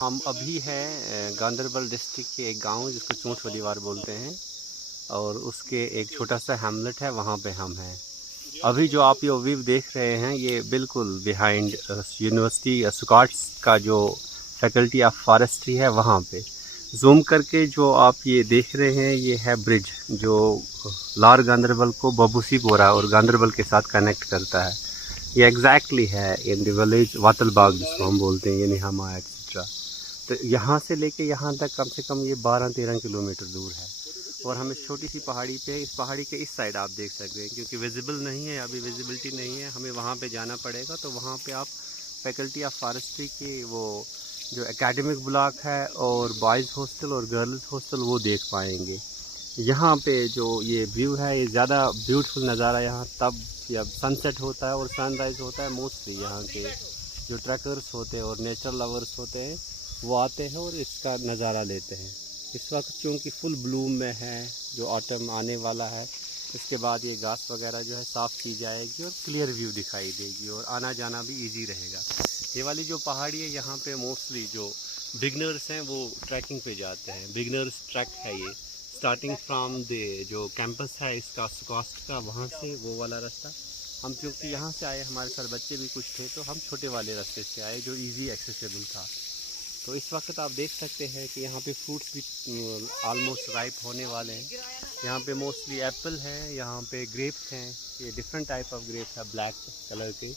हम अभी हैं गांदरबल डिस्ट्रिक्ट के एक गांव जिसको चोंट वलीवार बोलते हैं और उसके एक छोटा सा हैमलेट है, वहाँ पे हम हैं। अभी जो आप ये व्यू देख रहे हैं ये बिल्कुल बिहाइंड यूनिवर्सिटी स्कॉट्स का जो फैकल्टी ऑफ फॉरेस्ट्री है वहाँ पे जूम करके जो आप ये देख रहे हैं ये है ब्रिज जो लार गांदरबल को बबूसीपोरा और गांदरबल के साथ कनेक्ट करता है। ये एग्जैक्टली है इन द विलेज वातलबाग जिसको हम बोलते हैं, ये निहामा एक्सेट्रा। तो यहाँ से लेके यहाँ तक कम से कम ये 12-13 किलोमीटर दूर है और हम इस छोटी सी पहाड़ी पे, इस पहाड़ी के इस साइड आप देख सकते हैं, क्योंकि विजिबल नहीं है, अभी विजिबिलिटी नहीं है, हमें वहाँ पे जाना पड़ेगा। तो वहाँ पे आप फैकल्टी ऑफ फॉरेस्ट्री की वो जो एकेडमिक ब्लॉक है और बॉयज़ हॉस्टल और गर्ल्स हॉस्टल वो देख पाएंगे। यहाँ पे जो ये व्यू है ये ज़्यादा ब्यूटीफुल नज़ारा यहाँ तब जब सनसेट होता है और सनराइज़ होता है। मोस्टली यहाँ के जो ट्रैकर्स होते हैं और नेचर लवर्स होते हैं वो आते हैं और इसका नज़ारा लेते हैं। इस वक्त चूँकि फुल ब्लूम में है, जो ऑटम आने वाला है, इसके बाद ये घास वगैरह जो है साफ़ की जाएगी और क्लियर व्यू दिखाई देगी और आना जाना भी इजी रहेगा। ये वाली जो पहाड़ी है यहाँ पे मोस्टली जो बिगनर्स हैं वो ट्रैकिंग पे जाते हैं। बिगनर्स ट्रैक है ये, स्टार्टिंग फ्राम द जो कैंपस है इसका स्कॉस्ट का, वहाँ से वो वाला रास्ता। हम क्योंकि यहाँ से आए, हमारे साथ बच्चे भी कुछ थे, तो हम छोटे वाले रास्ते से आए जो इजी एक्सेसिबल था। तो इस वक्त आप देख सकते हैं कि यहाँ पे फ्रूट्स भी ऑलमोस्ट राइप होने वाले हैं। यहाँ पे मोस्टली एप्पल है, यहाँ पे ग्रेप्स हैं, ये डिफरेंट टाइप ऑफ ग्रेप्स है ब्लैक कलर के।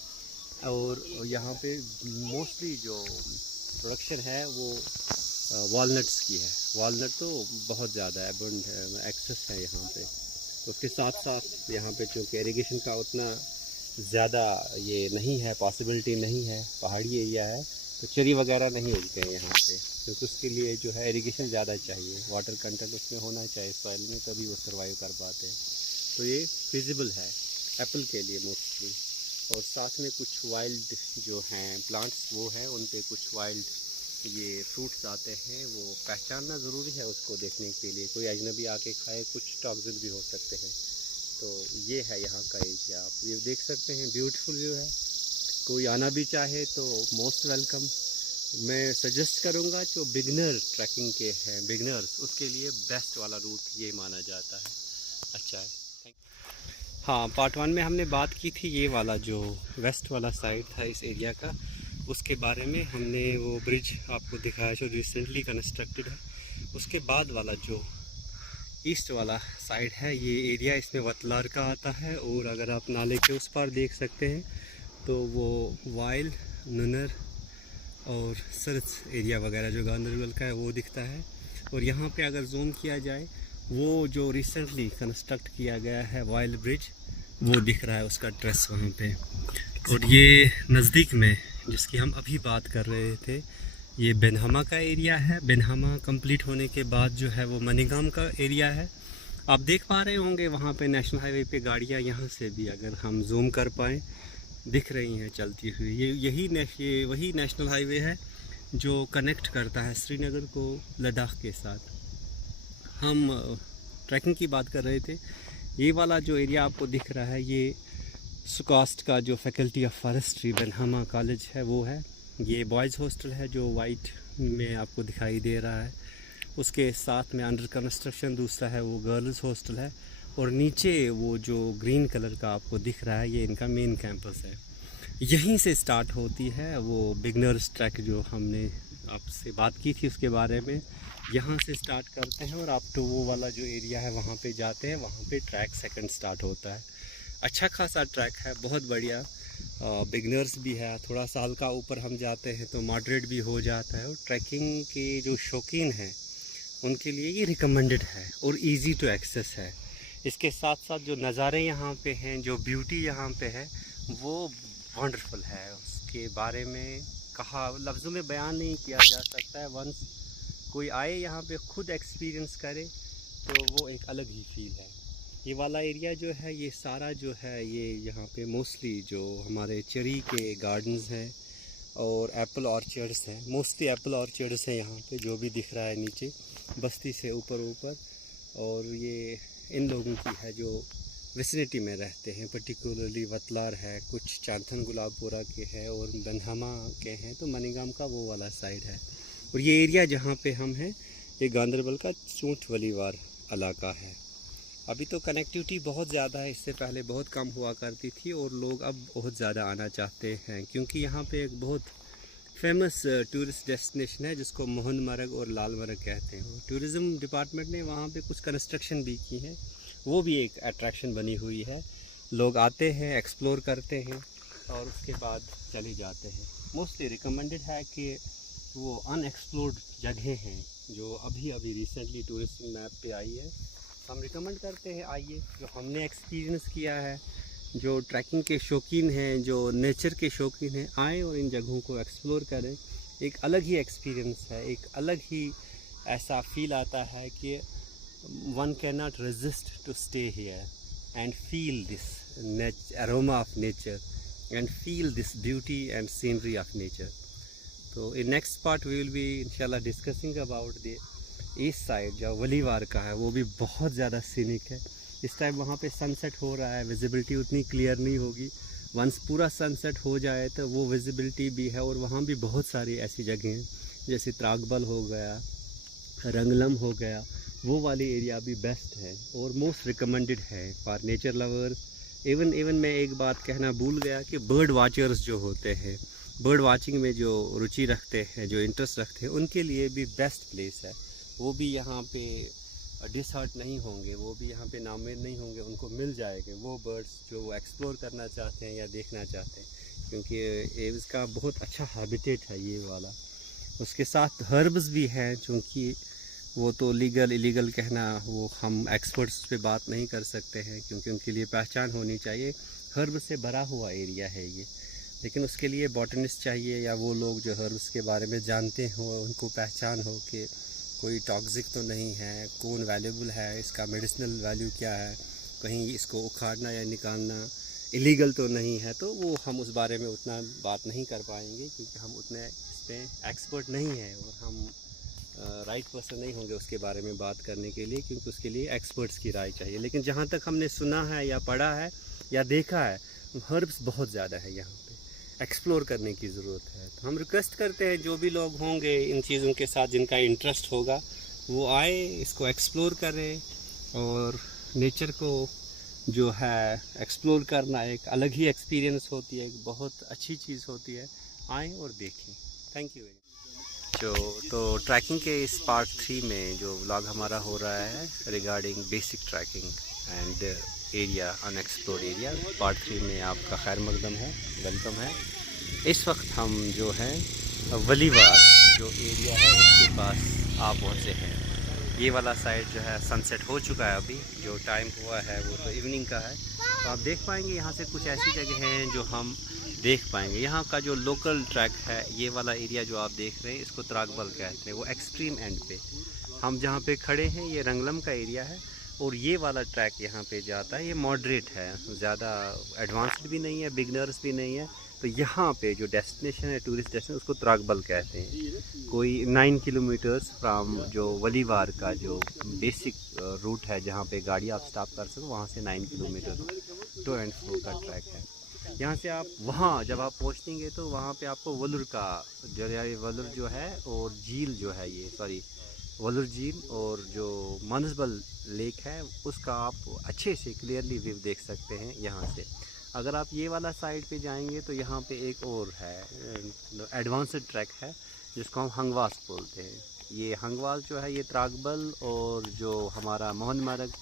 और यहाँ पे मोस्टली जो प्रोडक्शन है वो वॉलनट्स की है। वॉलनट तो बहुत ज़्यादा एबंड है, एक्सेस है यहाँ पे। तो उसके साथ साथ यहाँ पे चूँकि इरिगेशन का उतना ज़्यादा ये नहीं है, पॉसिबिलिटी नहीं है, पहाड़ी एरिया है, तो चेरी वगैरह नहीं उगते हैं यहाँ पे, क्योंकि उसके लिए जो है इरिगेशन ज़्यादा चाहिए, वाटर कंटेंट उसमें होना चाहिए सॉइल में, तभी वो सर्वाइव कर पाते हैं। तो ये फिजिबल है एप्पल के लिए मोस्टली। और साथ में कुछ वाइल्ड जो हैं प्लांट्स वो हैं, उन पे कुछ वाइल्ड ये फ्रूट्स आते हैं, वो पहचानना ज़रूरी है उसको देखने के लिए। कोई अजनबी आके खाए, कुछ टॉक्सिक भी हो सकते हैं। तो ये है यहाँ का एरिया, आप ये देख सकते हैं, ब्यूटीफुल व्यू है। कोई आना भी चाहे तो मोस्ट वेलकम। मैं सजेस्ट करूँगा जो बिगनर ट्रैकिंग के हैं, बिगनर्स, उसके लिए बेस्ट वाला रूट ये माना जाता है, अच्छा है। हाँ, पार्ट 1 में हमने बात की थी ये वाला जो वेस्ट वाला साइड था इस एरिया का, उसके बारे में हमने वो ब्रिज आपको दिखाया जो रिसेंटली कंस्ट्रक्टेड है। उसके बाद वाला जो ईस्ट वाला साइड है ये एरिया, इसमें वतलार का आता है। और अगर आप नाले के उस पार देख सकते हैं तो वो वाइल, नुनर और सरस एरिया वगैरह जो गांदरबल का है वो दिखता है। और यहाँ पे अगर जूम किया जाए वो जो रिसेंटली कंस्ट्रक्ट किया गया है वाइल ब्रिज वो दिख रहा है, उसका ड्रेस वहाँ पे। और ये नज़दीक में जिसकी हम अभी बात कर रहे थे ये बेनहामा का एरिया है। बेनहामा कंप्लीट होने के बाद जो है वो मनीगाम का एरिया है। आप देख पा रहे होंगे वहाँ पे नेशनल हाईवे पे गाड़ियाँ यहाँ से भी अगर हम जूम कर पाएँ दिख रही हैं चलती हुई। ये वही नेशनल हाईवे है जो कनेक्ट करता है श्रीनगर को लद्दाख के साथ। हम ट्रैकिंग की बात कर रहे थे, ये वाला जो एरिया आपको दिख रहा है ये स्कॉस्ट का जो फैकल्टी ऑफ फॉरेस्ट्री बेनहामा कॉलेज है वो है। ये बॉयज़ हॉस्टल है जो वाइट में आपको दिखाई दे रहा है। उसके साथ में अंडर कंस्ट्रक्शन दूसरा है वो गर्ल्स हॉस्टल है। और नीचे वो जो ग्रीन कलर का आपको दिख रहा है ये इनका मेन कैंपस है। यहीं से स्टार्ट होती है वो बिगनर्स ट्रैक जो हमने आपसे बात की थी उसके बारे में। यहाँ से स्टार्ट करते हैं और आप तो वो वाला जो एरिया है वहाँ पे जाते हैं, वहाँ पे ट्रैक सेकंड स्टार्ट होता है। अच्छा खासा ट्रैक है, बहुत बढ़िया। बिगनर्स भी है, थोड़ा साल का ऊपर हम जाते हैं तो मॉडरेट भी हो जाता है। और ट्रैकिंग के जो शौकीन हैं उनके लिए ये रिकमेंडेड है और इजी टू एक्सेस है। इसके साथ साथ जो नज़ारे यहाँ पे हैं, जो ब्यूटी यहाँ पे है वो वंडरफुल है। उसके बारे में कहा लफ्ज़ों में बयान नहीं किया जा सकता है। वंस कोई आए यहाँ पे खुद एक्सपीरियंस करे तो वो एक अलग ही फील है। ये वाला एरिया जो है ये सारा जो है ये यहाँ पे मोस्टली जो हमारे चेरी के गार्डन्स हैं और एप्पल ऑर्चर्ड्स हैं। मोस्टली एप्पल ऑर्चर्ड्स हैं यहाँ पे जो भी दिख रहा है नीचे बस्ती से ऊपर। और ये इन लोगों की है जो विसिनिटी में रहते हैं, पर्टिकुलरली वतलार है, कुछ चांथन गुलाबपुरा के हैं और बेनहामा के हैं, तो मनीगाम का वो वाला साइड है। और ये एरिया जहाँ पे हम हैं ये गांदरबल का चूंठ वलीवार इलाका है। अभी तो कनेक्टिविटी बहुत ज़्यादा है, इससे पहले बहुत कम हुआ करती थी और लोग अब बहुत ज़्यादा आना चाहते हैं, क्योंकि यहाँ पे एक बहुत फेमस टूरिस्ट डेस्टिनेशन है जिसको मोहनमर्ग और लालमर्ग कहते हैं। टूरिज़्म डिपार्टमेंट ने वहाँ पे कुछ कंस्ट्रक्शन भी की है, वो भी एक अट्रैक्शन बनी हुई है। लोग आते हैं, एक्सप्लोर करते हैं और उसके बाद चले जाते हैं। मोस्टली रिकमेंडेड है कि वो अनएक्सप्लोर्ड जगह हैं जो अभी अभी रिसेंटली टूरिस्ट मैप पे आई है, हम रिकमेंड करते हैं आइए। जो हमने एक्सपीरियंस किया है, जो ट्रैकिंग के शौकीन हैं, जो नेचर के शौकीन हैं, आए और इन जगहों को एक्सप्लोर करें। एक अलग ही एक्सपीरियंस है, एक अलग ही ऐसा फील आता है कि one can not resist to stay here and feel this aroma of nature and feel this beauty and scenery of nature. तो in next part we will be इंशाल्लाह discussing about the east side जो वलीवार का है, वो भी बहुत ज़्यादा सीनिक है। इस टाइम वहाँ पे सनसेट हो रहा है, विजिबिलिटी उतनी क्लियर नहीं होगी। वंस पूरा सनसेट हो जाए तो वो विजिबिलिटी भी है। और वहाँ भी बहुत सारी ऐसी जगह हैं जैसे त्रागबल हो गया, रंगलम हो गया, वो वाली एरिया भी बेस्ट है और मोस्ट रिकमेंडेड है फॉर नेचर लवर्स। इवन मैं एक बात कहना भूल गया कि बर्ड वाचर्स जो होते हैं, बर्ड वाचिंग में जो रुचि रखते हैं, जो इंटरेस्ट रखते हैं, उनके लिए भी बेस्ट प्लेस है। वो भी यहाँ पे डिसहर्ट नहीं होंगे, वो भी यहाँ पे नाउमीद नहीं होंगे, उनको मिल जाएंगे वो बर्ड्स जो एक्सप्लोर करना चाहते हैं या देखना चाहते हैं, क्योंकि इसका बहुत अच्छा हैबिटेट है ये वाला। उसके साथ हर्ब्स भी हैं, चूँकि वो तो लीगल इलीगल कहना, वो हम एक्सपर्ट्स पे बात नहीं कर सकते हैं क्योंकि उनके लिए पहचान होनी चाहिए। हर्ब से भरा हुआ एरिया है ये, लेकिन उसके लिए बॉटनिस्ट चाहिए या वो लोग जो हर्ब्स के बारे में जानते हो, उनको पहचान हो कि कोई टॉक्सिक तो नहीं है, कौन वैल्यूबल है, इसका मेडिसिनल वैल्यू क्या है, कहीं इसको उखाड़ना या निकालना इलीगल तो नहीं है। तो वो हम उस बारे में उतना बात नहीं कर पाएंगे क्योंकि हम उतने इस पर एक्सपर्ट नहीं हैं और हम राइट पर्सन नहीं होंगे उसके बारे में बात करने के लिए, क्योंकि उसके लिए एक्सपर्ट्स की राय चाहिए। लेकिन जहाँ तक हमने सुना है या पढ़ा है या देखा है, हर्ब्स बहुत ज़्यादा है यहाँ पे, एक्सप्लोर करने की ज़रूरत है। तो हम रिक्वेस्ट करते हैं जो भी लोग होंगे इन चीज़ों के साथ जिनका इंटरेस्ट होगा, वो आए, इसको एक्सप्लोर करें। और नेचर को जो है एक्सप्लोर करना एक अलग ही एक्सपीरियंस होती है, एक बहुत अच्छी चीज़ होती है। आएँ और देखें। Thank you. तो ट्रैकिंग के इस पार्ट 3 में जो व्लॉग हमारा हो रहा है regarding basic tracking and area unexplored area, part 3 में आपका खैर मकदम है, वेलकम है। इस वक्त हम जो है वलीवार जो एरिया है उसके पास आप पहुँचे हैं। ये वाला साइड जो है सनसेट हो चुका है, अभी जो टाइम हुआ है वो तो इवनिंग का है। तो आप देख पाएंगे यहाँ से कुछ ऐसी जगह हैं जो हम देख पाएंगे। यहाँ का जो लोकल ट्रैक है, ये वाला एरिया जो आप देख रहे हैं इसको त्रागबल कहते हैं, वो एक्सट्रीम एंड पे। हम जहाँ पे खड़े हैं ये रंगलम का एरिया है और ये वाला ट्रैक यहाँ पे जाता है, ये मॉडरेट है, ज़्यादा एडवांस्ड भी नहीं है, बिगनर्स भी नहीं है। तो यहाँ पे जो डेस्टिनेशन है, टूरिस्ट डेस्टिनेशन, उसको त्रागबल कहते हैं। कोई 9 किलोमीटर्स फ्राम जो वलीवार का जो बेसिक रूट है जहाँ पे गाड़ी आप स्टॉप कर सको, वहाँ से 9 किलोमीटर टू एंड फ्रो का ट्रैक है। यहाँ से आप वहाँ जब आप पहुँचेंगे तो वहाँ पे आपको वलुर का वलुर जो है और झील जो है, ये सॉरी वलुर झील और जो मानसबल लेक है उसका आप अच्छे से क्लियरली व्यू देख सकते हैं यहाँ से। अगर आप ये वाला साइड पे जाएंगे तो यहाँ पे एक और है एडवांस्ड ट्रैक है जिसको हम हंगवास बोलते हैं। ये हंगवास जो है ये त्रागबल और जो हमारा मोहनमर्ग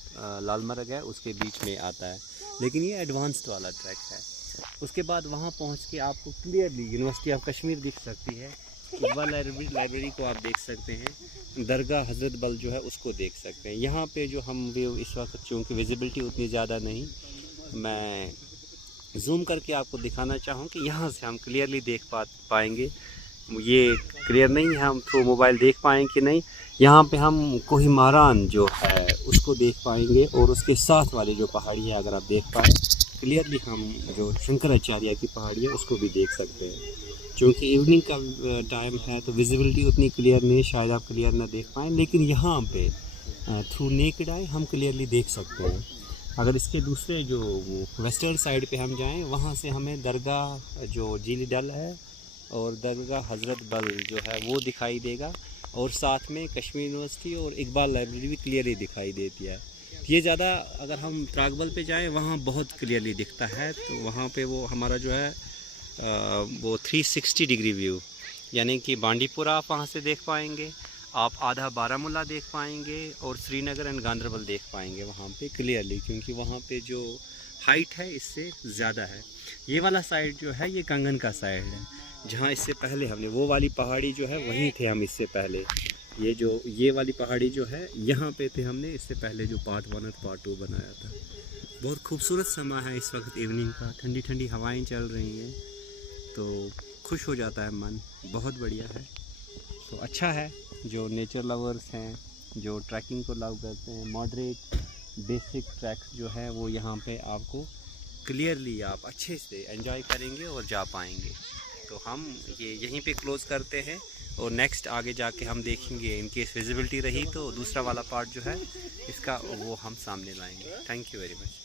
लालमर्ग है उसके बीच में आता है, लेकिन ये एडवांस्ड वाला ट्रैक है। उसके बाद वहाँ पहुँच के आपको क्लियरली यूनिवर्सिटी ऑफ कश्मीर दिख सकती है, इकबाल लाइब्रेरी को आप देख सकते हैं, दरगाह हज़रत बल जो है उसको देख सकते हैं। यहाँ पे जो हम व्यू इस वक्त, चूँकि विजिबिलिटी उतनी ज़्यादा नहीं, मैं जूम करके आपको दिखाना चाहूँ कि यहाँ से हम क्लियरली देख पाएंगे। ये क्लियर नहीं है हम थ्रू मोबाइल देख पाएँ कि नहीं। यहाँ पे हम कोहिमारान जो है उसको देख पाएंगे और उसके साथ वाली जो पहाड़ी है अगर आप देख पाएँ क्लियरली, हम जो शंकराचार्य की पहाड़ी है उसको भी देख सकते हैं। क्योंकि इवनिंग का टाइम है तो विजिबिलिटी उतनी क्लियर नहीं, शायद आप क्लियर ना देख पाएँ, लेकिन यहाँ पे थ्रू नेकेड आई हम क्लियरली देख सकते हैं। अगर इसके दूसरे जो वेस्टर्न साइड पे हम जाएं, वहाँ से हमें दरगाह जो झील डल है और दरगाह हज़रत बल जो है वो दिखाई देगा, और साथ में कश्मीर यूनिवर्सिटी और इकबाल लाइब्रेरी भी क्लियरली दिखाई देती है। ये ज़्यादा अगर हम त्रागबल पे जाएं वहाँ बहुत क्लियरली दिखता है, तो वहाँ पे वो हमारा जो है वो 360 डिग्री व्यू, यानी कि बांडीपुरा आप वहाँ से देख पाएंगे, आप आधा बारामूला देख पाएंगे और श्रीनगर एंड गांदरबल देख पाएंगे वहाँ पे क्लियरली, क्योंकि वहाँ पे जो हाइट है इससे ज़्यादा है। ये वाला साइड जो है ये कंगन का साइड है, जहाँ इससे पहले हमने वो वाली पहाड़ी जो है वहीं थे हम इससे पहले। ये वाली पहाड़ी जो है यहाँ पे थे हमने इससे पहले, जो पार्ट 1 और पार्ट 2 बनाया था। बहुत खूबसूरत समय है इस वक्त इवनिंग का, ठंडी ठंडी हवाएं चल रही हैं, तो खुश हो जाता है मन, बहुत बढ़िया है। तो अच्छा है, जो नेचर लवर्स हैं, जो ट्रैकिंग को लव करते हैं, मॉडरेट बेसिक ट्रैक्स जो है वो यहाँ पे आपको क्लियरली आप अच्छे से एंजॉय करेंगे और जा पाएंगे। तो हम ये यहीं पे क्लोज़ करते हैं, और नेक्स्ट आगे जाके हम देखेंगे, इन केस विजिबिलिटी रही तो दूसरा वाला पार्ट जो है इसका वो हम सामने लाएंगे। Thank you very much.